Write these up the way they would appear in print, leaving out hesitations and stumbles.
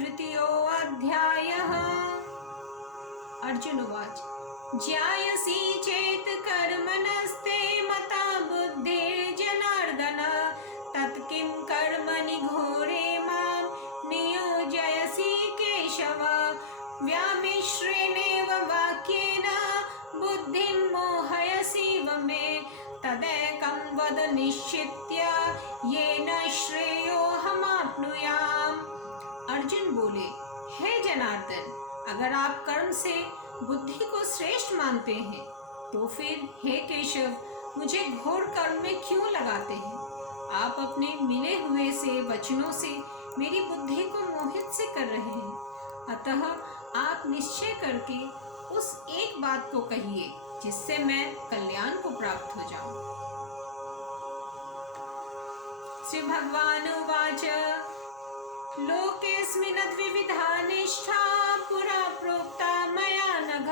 तृतीयोऽध्यायः। अर्जुन उवाच ज्ञायसि चेत् कर्मणस्ते मता बुद्धिर्जनार्दन तत् किं कर्मणि घोरे मां नियोजयसि केशव। व्यामिश्रेणेव वाक्येन बुद्धिं मोहयसीव मे तदेकं वद निश्चित्य येन श्रेयोऽहमाप्नुयाम्। अर्जुन बोले, हे जनार्दन, अगर आप कर्म से बुद्धि को श्रेष्ठ मानते हैं तो फिर हे केशव मुझे घोर कर्म में क्यों लगाते हैं? आप अपने मिले हुए से वचनों से मेरी बुद्धि को मोहित से कर रहे हैं। अतः आप निश्चय करके उस एक बात को कहिए जिससे मैं कल्याण को प्राप्त हो जाऊं। श्री भगवान उवाच लोकेऽस्मिन्नद्विविधा निष्ठा पुरा प्रोक्ता मया नघ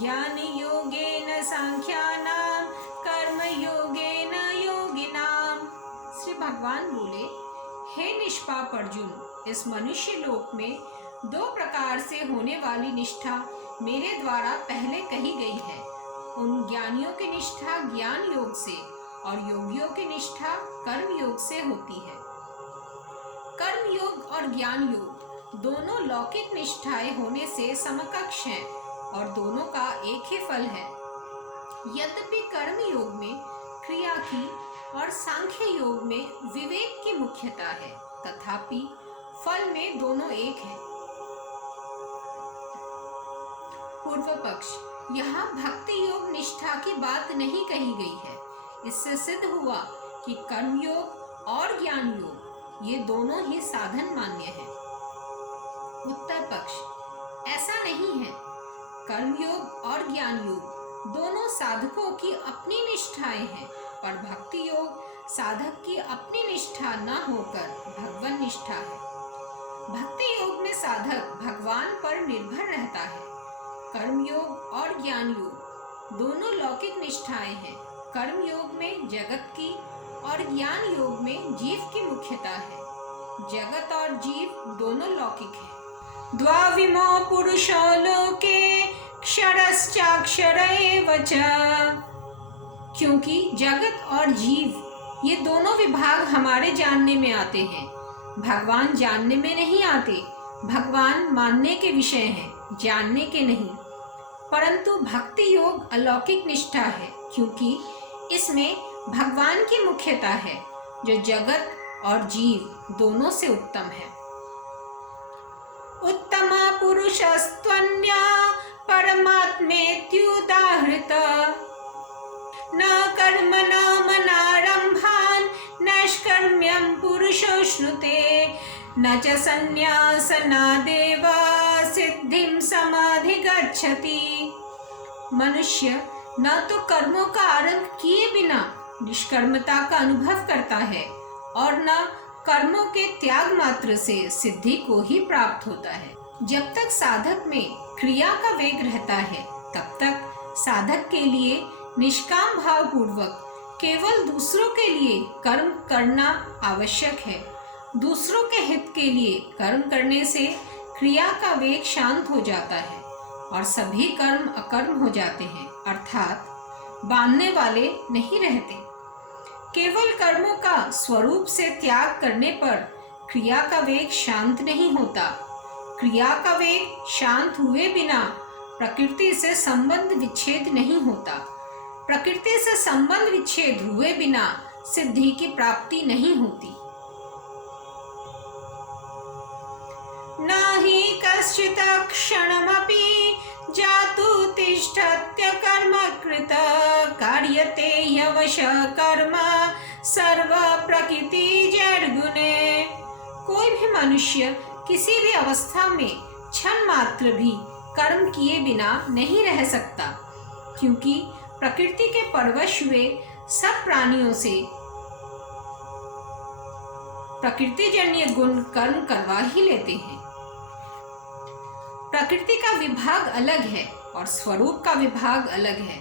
ज्ञानयोगेन सांख्यानां कर्मयोगेन योगिनां। श्री भगवान बोले, हे निष्पाप अर्जुन, इस मनुष्य लोक में दो प्रकार से होने वाली निष्ठा मेरे द्वारा पहले कही गई है। उन ज्ञानियों की निष्ठा ज्ञान योग से और योगियों की निष्ठा कर्म योग से होती है। कर्म योग और ज्ञान योग दोनों लौकिक निष्ठाएं होने से समकक्ष हैं और दोनों का एक ही फल है। यद्यपि कर्म योग में क्रिया की और सांख्य योग में विवेक की मुख्यता है, तथापि फल में दोनों एक है। पूर्व पक्ष, यहाँ भक्ति योग निष्ठा की बात नहीं कही गई है। इससे सिद्ध हुआ कि कर्म योग और ज्ञान योग ये दोनों ही साधन मान्य हैं। उत्तर पक्ष, ऐसा नहीं है। कर्म योग और ज्ञान योग दोनों साधकों की अपनी निष्ठाएं हैं, पर भक्ति योग साधक की अपनी निष्ठा न होकर भगवान निष्ठा है। भक्ति योग में साधक भगवान पर निर्भर रहता है। कर्म योग और ज्ञान योग दोनों लौकिक निष्ठाएं हैं। कर्म योग में जगत की और ज्ञान योग में जीव की मुख्यता है। जगत और जीव दोनों लौकिक हैं। द्वाविमो पुरुषो लोके क्षरश्चाक्षर एव च। क्योंकि जगत और जीव ये दोनों विभाग हमारे जानने में आते हैं, भगवान जानने में नहीं आते। भगवान मानने के विषय हैं, जानने के नहीं। परंतु भक्ति योग अलौकिक निष्ठा है, क्योंकि इसमें भगवान की मुख्यता है जो जगत और जीव दोनों से उत्तम है। उत्तमा पुरुषस्त्वन्या परमात्मेत्युदाहृत न कर्मणा मनारम्भान् नैष्कर्म्यं पुरुषोऽश्नुते न च संन्यासनादेव सिद्धिं समाधिगच्छति। मनुष्य न तो कर्मों का आरंभ किए बिना निष्कर्मता का अनुभव करता है और न कर्मों के त्याग मात्र से सिद्धि को ही प्राप्त होता है। जब तक साधक में क्रिया का वेग रहता है तब तक साधक के लिए निष्काम भाव पूर्वक केवल दूसरों के लिए कर्म करना आवश्यक है। दूसरों के हित के लिए कर्म करने से क्रिया का वेग शांत हो जाता है और सभी कर्म अकर्म हो जाते हैं, अर्थात बांधने वाले नहीं रहते। केवल कर्मों का स्वरूप से त्याग करने पर क्रिया का वेग शांत नहीं होता। क्रिया का वेग शांत हुए बिना प्रकृति से संबंध विच्छेद नहीं होता। प्रकृति से संबंध विच्छेद हुए बिना सिद्धि की प्राप्ति नहीं होती। न हि कश्चित् क्षणमपि जातु तिष्ठत्य कर्म कृत कार्यते ह्यवशः कर्म सर्व प्रकृति जड़गुणे। कोई भी मनुष्य किसी भी अवस्था में क्षण मात्र भी कर्म किए बिना नहीं रह सकता, क्योंकि प्रकृति के परवश हुए सब प्राणियों से प्रकृतिजन्य गुण कर्म करवा ही लेते हैं। प्रकृति का विभाग अलग है और स्वरूप का विभाग अलग है।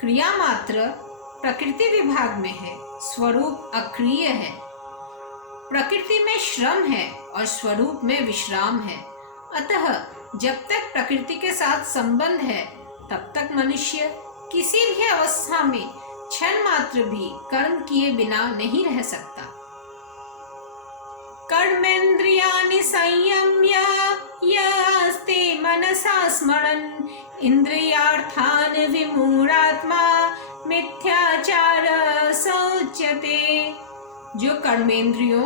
क्रिया मात्र प्रकृति विभाग में है, स्वरूप अक्रिय है। प्रकृति में श्रम है और स्वरूप में विश्राम है। अतः जब तक प्रकृति के साथ संबंध है तब तक मनुष्य किसी भी अवस्था में क्षण मात्र भी कर्म किए बिना नहीं रह सकता। कर्मेन्द्रियाणि संयम्य यस्ते मनसा स्मरन् इंद्रियार्थान् विमूढ़ात्मा मिथ्याचार सोच्यते। जो कर्मेंद्रियों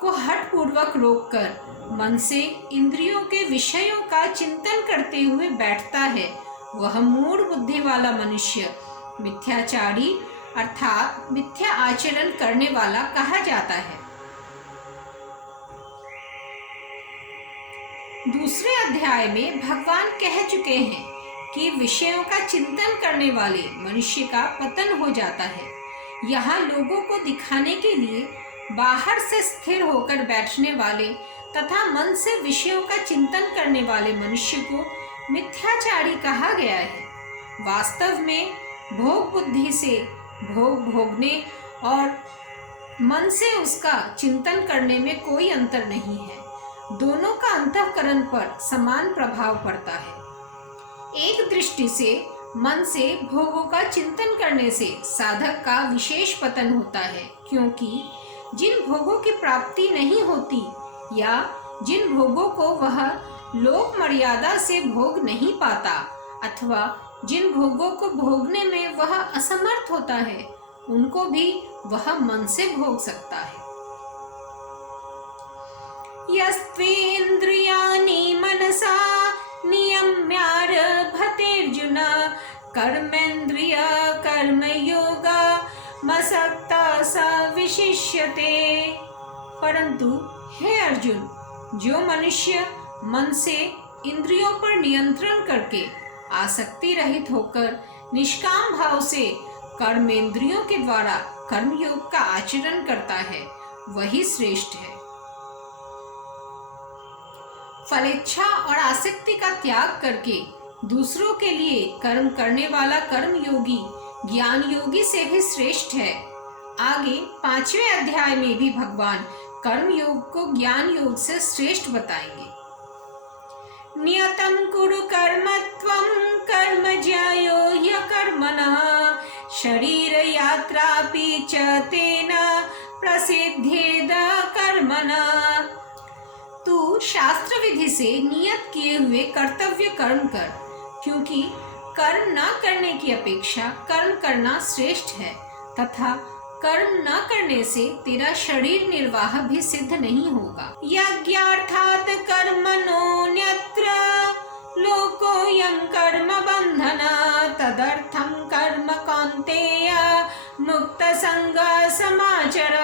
को हठपूर्वक रोककर मन से इंद्रियों के विषयों का चिंतन करते हुए बैठता है, वह मूढ़ बुद्धि वाला मनुष्य मिथ्याचारी अर्थात मिथ्या आचरण करने वाला कहा जाता है। दूसरे अध्याय में भगवान कह चुके हैं कि विषयों का चिंतन करने वाले मनुष्य का पतन हो जाता है। यहाँ लोगों को दिखाने के लिए बाहर से स्थिर होकर बैठने वाले तथा मन से विषयों का चिंतन करने वाले मनुष्य को मिथ्याचारी कहा गया है। वास्तव में भोग बुद्धि से भोग भोगने और मन से उसका चिंतन करने में कोई अंतर नहीं है। दोनों का अंतःकरण पर समान प्रभाव पड़ता है। एक दृष्टि से मन से भोगों का चिंतन करने से साधक का विशेष पतन होता है, क्योंकि जिन भोगों की प्राप्ति नहीं होती या जिन भोगों को वह लोक मर्यादा से भोग नहीं पाता अथवा जिन भोगों को भोगने में वह असमर्थ होता है, उनको भी वह मन से भोग सकता है। यस्त्वेन्द्रियाणि मनसा नियम्यारभतेऽर्जुन कर्मेन्द्रिय कर्मयोग मसक्ता स विशिष्यते। परंतु हे अर्जुन, जो मनुष्य मन से इंद्रियों पर नियंत्रण करके आसक्ति रहित होकर निष्काम भाव से कर्मेंद्रियों के द्वारा कर्मयोग का आचरण करता है, वही श्रेष्ठ है। फलेच्छा और आसक्ति का त्याग करके दूसरों के लिए कर्म करने वाला कर्मयोगी ज्ञान योगी से भी श्रेष्ठ है। आगे 5वें अध्याय में भी भगवान कर्मयोग को ज्ञान योग से श्रेष्ठ बताएंगे। नियतं कुरु कर्म त्वं कर्म ज्यायो ह्यकर्मणः शरीर यात्रापि च तेन प्रसिद्धेद कर्मणः। तू शास्त्र विधि से नियत किए हुए कर्तव्य कर्म कर, क्योंकि कर्म न करने की अपेक्षा कर्म करना श्रेष्ठ है तथा कर्म न करने से तेरा शरीर निर्वाह भी सिद्ध नहीं होगा। यज्ञार्थात् कर्मणोऽन्यत्र लोकोऽयं कर्म बन्धनः तदर्थं कर्म कौन्तेय मुक्तसंगः समाचर।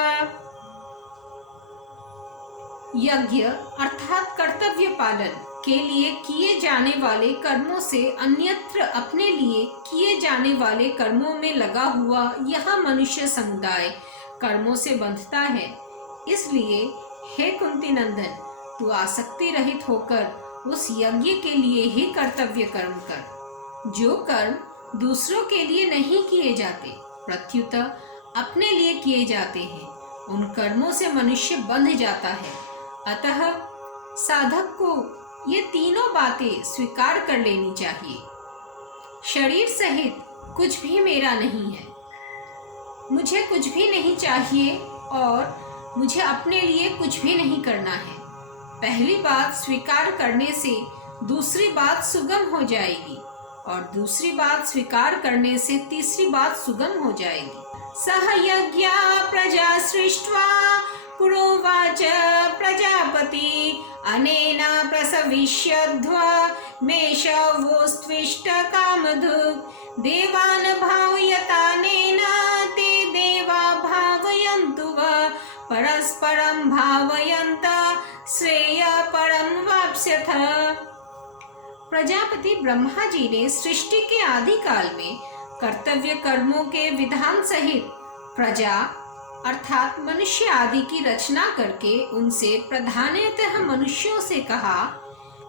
यज्ञ अर्थात कर्तव्य पालन के लिए किए जाने वाले कर्मों से अन्यत्र अपने लिए किए जाने वाले कर्मों में लगा हुआ यह मनुष्य समुदाय कर्मों से बंधता है। इसलिए हे कुंती नंदन, तू आसक्ति रहित होकर उस यज्ञ के लिए ही कर्तव्य कर्म कर। जो कर्म दूसरों के लिए नहीं किए जाते प्रत्युत अपने लिए किए जाते हैं, उन कर्मों से मनुष्य बंध जाता है। अतः साधक को ये तीनों बातें स्वीकार कर लेनी चाहिए। शरीर सहित कुछ भी मेरा नहीं है, मुझे कुछ भी नहीं चाहिए और मुझे अपने लिए कुछ भी नहीं करना है। पहली बात स्वीकार करने से दूसरी बात सुगम हो जाएगी और दूसरी बात स्वीकार करने से तीसरी बात सुगम हो जाएगी। सह यज्ञा प्रजा सृष्ट्वा पुरोवाच प्रजापति अनेन प्रसविष्यध्वा मेषवोस्त्विष्ट कामधुक् देवान् भावयतानेन ते देवा भावयन्तु वा परस्परं भावयन्तः श्रेय परं वाप्स्यथ। प्रजापति ब्रह्मा जी ने सृष्टि के आदि काल में कर्तव्य कर्मों के विधान सहित प्रजा अर्थात मनुष्य आदि की रचना करके उनसे प्रधानतः मनुष्यों से कहा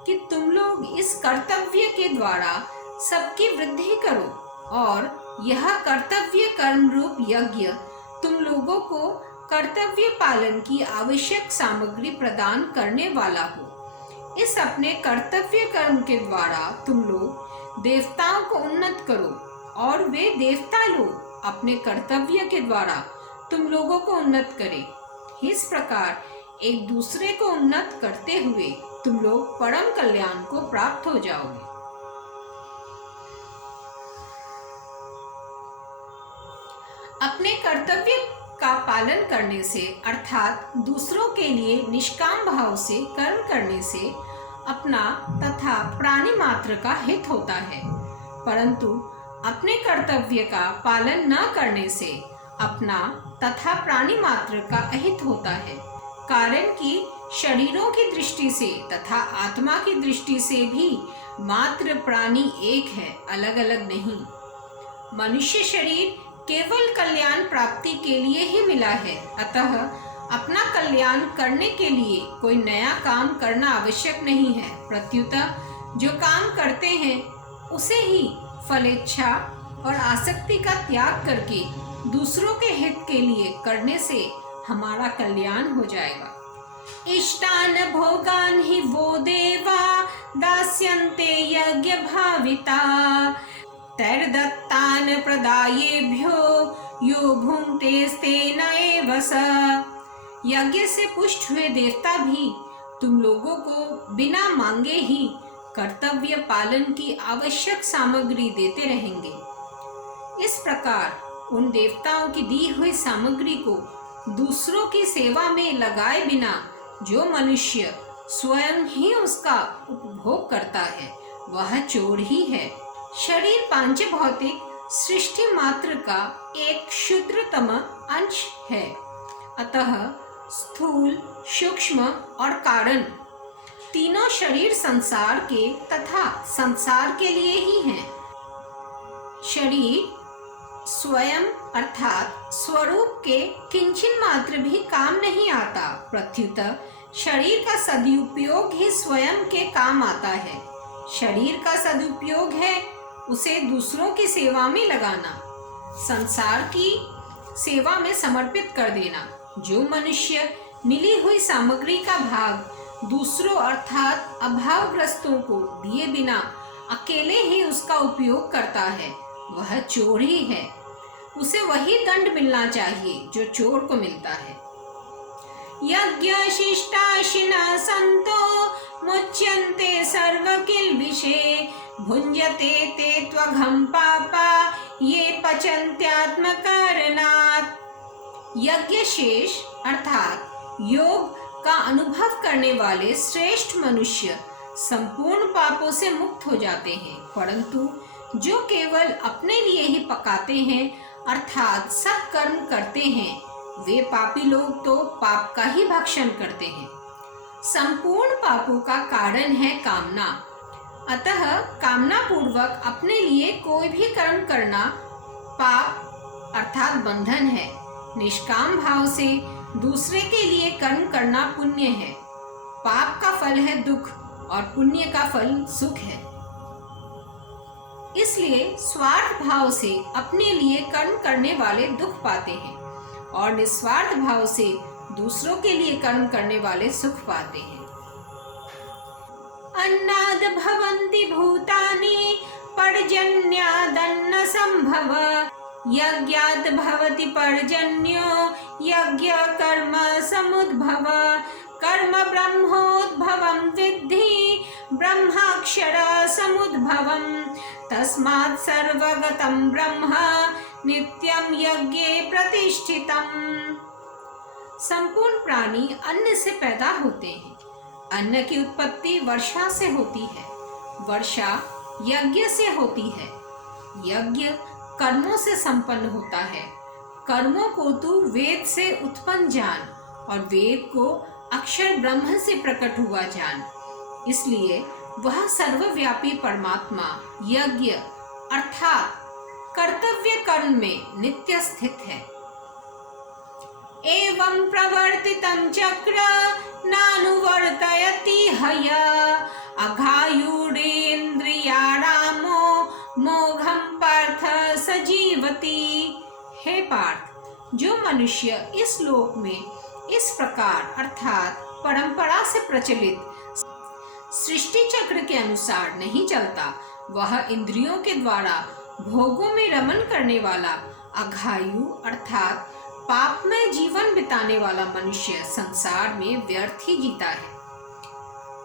कि तुम लोग इस कर्तव्य के द्वारा सबकी वृद्धि करो और यह कर्तव्य कर्म रूप यज्ञ तुम लोगों को कर्तव्य पालन की आवश्यक सामग्री प्रदान करने वाला हो। इस अपने कर्तव्य कर्म के द्वारा तुम लोग देवताओं को उन्नत करो और वे देवता लोग अपने कर्तव्य के द्वारा तुम लोगों को उन्नत करें। इस प्रकार एक दूसरे को उन्नत करते हुए तुम लोग परम कल्याण को प्राप्त हो जाओगे। अपने कर्तव्य का पालन करने से अर्थात दूसरों के लिए निष्काम भाव से कर्म करने से अपना तथा प्राणी मात्र का हित होता है, परंतु अपने कर्तव्य का पालन न करने से अपना तथा प्राणी मात्र का अहित होता है। कारण कि शरीरों की दृष्टि से तथा आत्मा की दृष्टि से भी मात्र प्राणी एक है, अलग अलग नहीं। मनुष्य शरीर केवल कल्याण प्राप्ति के लिए ही मिला है, अतः अपना कल्याण करने के लिए कोई नया काम करना आवश्यक नहीं है। प्रत्युत जो काम करते हैं उसे ही फलेच्छा और आसक्ति का त्याग करके दूसरों के हित के लिए करने से हमारा कल्याण हो जाएगा। इष्टान भोगान ही वो देवा दास्यन्ते यज्ञ भाविता तैर्दत्तान प्रदायेभ्यो यो भुंक्तेस्तेन एव स। यज्ञ से पुष्ट हुए देवता भी तुम लोगों को बिना मांगे ही कर्तव्य पालन की आवश्यक सामग्री देते रहेंगे। इस प्रकार उन देवताओं की दी हुई सामग्री को दूसरों की सेवा में लगाए बिना जो मनुष्य स्वयं ही उसका उपभोग करता है वह चोर ही है। शरीर पांच भौतिक सृष्टि मात्र का एक क्षुद्रतम अंश है, अतः स्थूल, सूक्ष्म और कारण तीनों शरीर संसार के तथा संसार के लिए ही हैं। शरीर स्वयं अर्थात स्वरूप के किंचिन मात्र भी काम नहीं आता, प्रत्युत शरीर का सदुपयोग ही स्वयं के काम आता है। शरीर का सदुपयोग है उसे दूसरों की सेवा में लगाना, संसार की सेवा में समर्पित कर देना। जो मनुष्य मिली हुई सामग्री का भाग दूसरों अर्थात अभावग्रस्तों को दिए बिना अकेले ही उसका उपयोग करता है वह चोर ही है। उसे वही दंड मिलना चाहिए जो चोर को मिलता है। यज्ञ शिष्टाशिना संतो मुच्यन्ते सर्वकिल्बिषे भुंजते ते त्वघं पापा ये पचन्त्यात्मकारणात्। यज्ञ शेष अर्थात योग का अनुभव करने वाले श्रेष्ठ मनुष्य संपूर्ण पापों से मुक्त हो जाते हैं, परंतु जो केवल अपने लिए ही पकाते हैं अर्थात सब कर्म करते हैं वे पापी लोग तो पाप का ही भक्षण करते हैं। संपूर्ण पापों का कारण है कामना, अतः कामना पूर्वक अपने लिए कोई भी कर्म करना पाप अर्थात बंधन है। निष्काम भाव से दूसरे के लिए कर्म करना पुण्य है। पाप का फल है दुख और पुण्य का फल सुख है। इसलिए स्वार्थ भाव से अपने लिए कर्म करने वाले दुख पाते हैं और निस्वार्थ भाव से दूसरों के लिए कर्म करने वाले सुख पाते हैं। अन्नाद भवन्ति भूतानि पर्जन्यादन्न संभव यज्ञात् भवति पर्जन्यो यज्ञ कर्म समुद्भव कर्म ब्रह्मोद्भवं विद्धि ब्रह्माक्षर समुद्भवं तस्मात् सर्वगतं ब्रह्म नित्यं यज्ञे प्रतिष्ठितम्। संपूर्ण प्राणी अन्न से पैदा होते हैं। अन्न की उत्पत्ति वर्षा से होती है, वर्षा यज्ञ से होती है, यज्ञ कर्मों से संपन्न होता है। कर्मों को तू वेद से उत्पन्न जान और वेद को अक्षर ब्रह्म से प्रकट हुआ जान। इसलिए वह सर्वव्यापी परमात्मा यज्ञ अर्थात कर्तव्य कर्म में नित्य स्थित है। एवं प्रवर्तितं चक्र नानुवर्तयति हय अघायुरेन्द्रियारामो मोघं पार्थ सजीवति। हे पार्थ, जो मनुष्य इस लोक में इस प्रकार अर्थात परंपरा से प्रचलित सृष्टि चक्र के अनुसार नहीं चलता, वह इंद्रियों के द्वारा भोगों में रमन करने वाला अघायु अर्थात पापमय जीवन बिताने वाला मनुष्य संसार में व्यर्थ ही जीता है।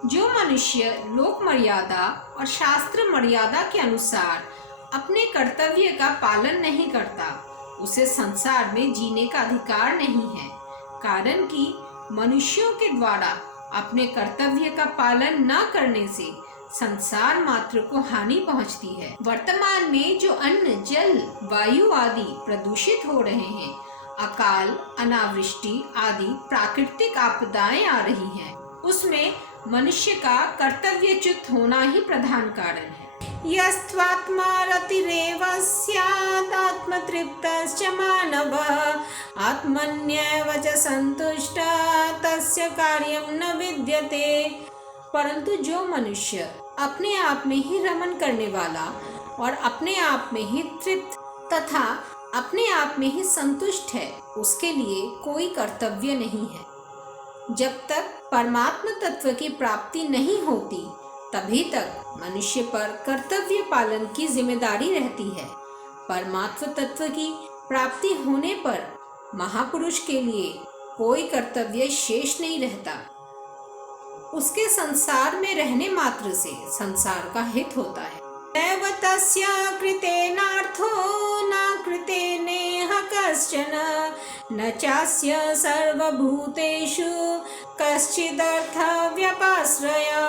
जो मनुष्य लोक मर्यादा और शास्त्र मर्यादा के अनुसार अपने कर्तव्य का पालन नहीं करता, उसे संसार में जीने का अधिकार नहीं है, कारण कि मनुष्यों के द्वारा अपने कर्तव्य का पालन न करने से संसार मात्र को हानि पहुंचती है। वर्तमान में जो अन्न, जल, वायु आदि प्रदूषित हो रहे हैं, अकाल, अनावृष्टि आदि प्राकृतिक आपदाएं आ रही हैं, उसमें मनुष्य का कर्तव्यच्युत होना ही प्रधान कारण है। यस्त्वात्मा रतिरेव स्यात् आत्मतृप्तश्च मानवः आत्मन्येव च संतुष्टः तस्य कार्यं न विद्यते। परंतु जो मनुष्य अपने आप में ही रमन करने वाला और अपने आप में ही तृप्त तथा अपने आप में ही संतुष्ट है, उसके लिए कोई कर्तव्य नहीं है। जब तक परमात्मा तत्व की प्राप्ति नहीं होती, तभी तक मनुष्य पर कर्तव्य पालन की जिम्मेदारी रहती है। परमात्मा तत्व की प्राप्ति होने पर महापुरुष के लिए कोई कर्तव्य शेष नहीं रहता। उसके संसार में रहने मात्र से संसार का हित होता है। नैव तस्य कृतेनार्थो न कृतेनेह कश्चन न चास्य सर्वभूतेषु कश्चिदर्थ व्यपाश्रया।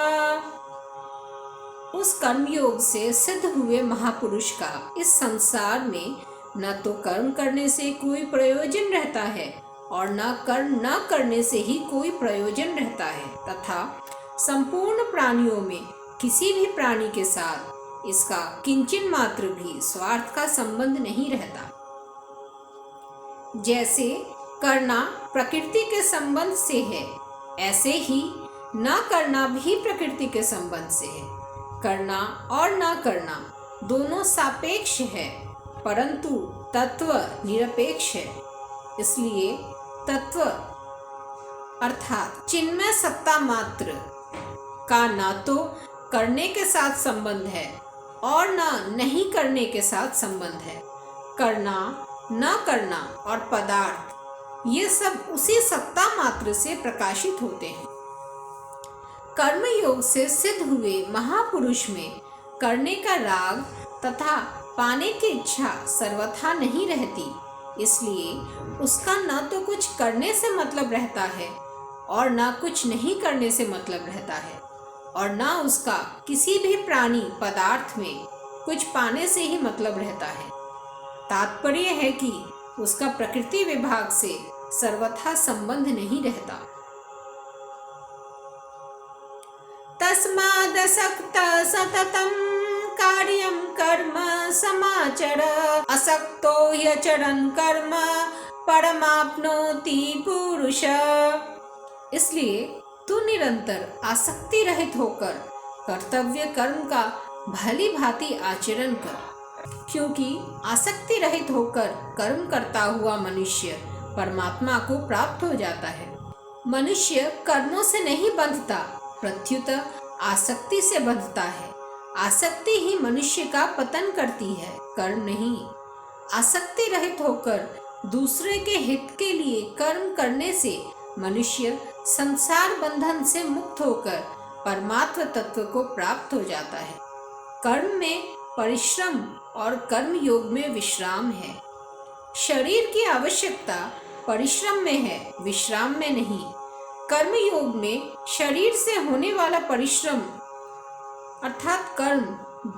उस कर्मयोग से सिद्ध हुए महापुरुष का इस संसार में न तो कर्म करने से कोई प्रयोजन रहता है और न कर्म न करने से ही कोई प्रयोजन रहता है, तथा संपूर्ण प्राणियों में किसी भी प्राणी के साथ इसका किंचन मात्र भी स्वार्थ का संबंध नहीं रहता। जैसे करना प्रकृति के संबंध से है, ऐसे ही न करना भी प्रकृति के संबंध से है। करना और न करना दोनों सापेक्ष है, परंतु तत्व निरपेक्ष है। इसलिए तत्व अर्थात चिन्मय सत्ता मात्र का न तो करने के साथ संबंध है और न नहीं करने के साथ संबंध है। करना, न करना और पदार्थ ये सब उसी सत्ता मात्र से प्रकाशित होते हैं। कर्म योग से सिद्ध हुए महापुरुष में करने का राग तथा पाने की इच्छा सर्वथा नहीं रहती, इसलिए उसका न तो कुछ करने से मतलब रहता है और न कुछ नहीं करने से मतलब रहता है, और न उसका किसी भी प्राणी पदार्थ में कुछ पाने से ही मतलब रहता है। तात्पर्य है कि उसका प्रकृति विभाग से सर्वथा संबंध नहीं रहता। तस्मादसक्तः सततं कार्यं कर्म समाचर असक्तो ह्यचरन् कर्म परमाप्नोति पुरुष। इसलिए तू निरंतर आसक्ति रहित होकर कर्तव्य कर्म का भली भांति आचरण कर, क्योंकि आसक्ति रहित होकर कर्म करता हुआ मनुष्य परमात्मा को प्राप्त हो जाता है। मनुष्य कर्मों से नहीं बंधता, प्रत्युत आसक्ति से बंधता है। आसक्ति ही मनुष्य का पतन करती है, कर्म नहीं। आसक्ति रहित होकर दूसरे के हित के लिए कर्म करने से मनुष्य संसार बंधन से मुक्त होकर परमात्मा तत्व को प्राप्त हो जाता है। कर्म में परिश्रम और कर्म योग में विश्राम है। शरीर की आवश्यकता परिश्रम में है, विश्राम में नहीं। कर्म योग में शरीर से होने वाला परिश्रम अर्थात कर्म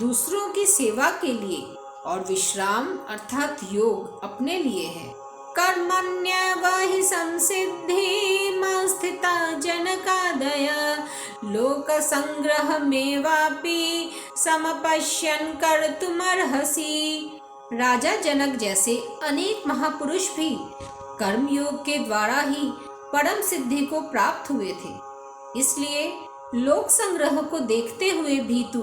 दूसरों की सेवा के लिए और विश्राम अर्थात योग अपने लिए है। कर्मण्येव हि संसिद्धिमस्थिता जनकादय लोकसंग्रहमेवापि समपश्यन् कर्तुमर्हसि। राजा जनक जैसे अनेक महापुरुष भी कर्मयोग के द्वारा ही परम सिद्धि को प्राप्त हुए थे। इसलिए लोक संग्रह को देखते हुए भी तू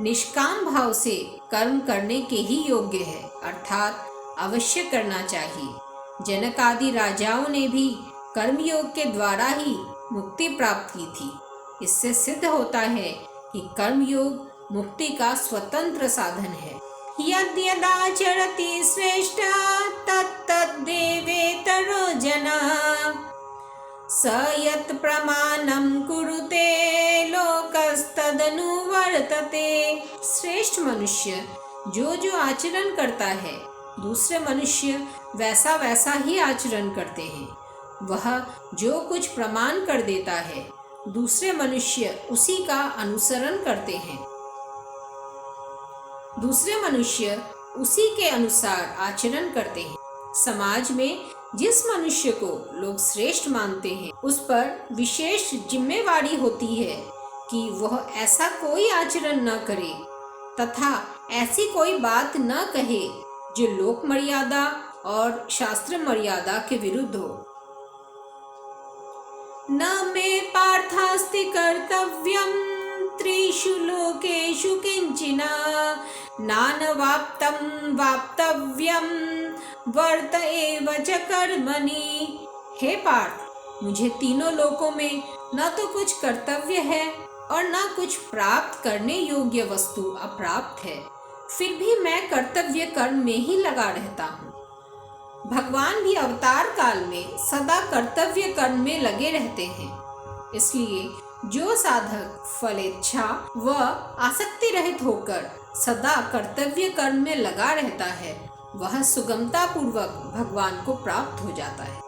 निष्काम भाव से कर्म करने के ही योग्य है, अर्थात अवश्य करना चाहिए। जनक आदि राजाओं ने भी कर्मयोग के द्वारा ही मुक्ति प्राप्त की थी। इससे सिद्ध होता है कि कर्मयोग मुक्ति का स्वतंत्र साधन है। यद्यदाचरति श्रेष्ठ तत्तद्देवेतरो जनः स यत् प्रमाणं कुरुते लोकस्तदनुवर्तते। श्रेष्ठ मनुष्य जो जो आचरण करता है, दूसरे मनुष्य वैसा वैसा ही आचरण करते हैं। वह जो कुछ प्रमाण कर देता है, दूसरे मनुष्य उसी का अनुसरण करते हैं। दूसरे मनुष्य उसी के अनुसार आचरण करते हैं। समाज में जिस मनुष्य को लोग श्रेष्ठ मानते हैं, उस पर विशेष जिम्मेवारी होती है कि वह ऐसा कोई आचरण न करे तथा ऐसी कोई बात न कहे जो लोक मर्यादा और शास्त्र मर्यादा के विरुद्ध हो। न मे पार्थास्ति कर्तव्यं त्रिषु लोकेषु किंचिन नानवाप्तं वाप्तव्यं वर्त एव च कर्मणि। हे पार्थ, मुझे तीनों लोकों में न तो कुछ कर्तव्य है और न कुछ प्राप्त करने योग्य वस्तु अप्राप्त है, फिर भी मैं कर्तव्य कर्म में ही लगा रहता हूँ। भगवान भी अवतार काल में सदा कर्तव्य कर्म में लगे रहते हैं। इसलिए जो साधक फलेच्छा व आसक्ति रहित होकर सदा कर्तव्य कर्म में लगा रहता है, वह सुगमता पूर्वक भगवान को प्राप्त हो जाता है।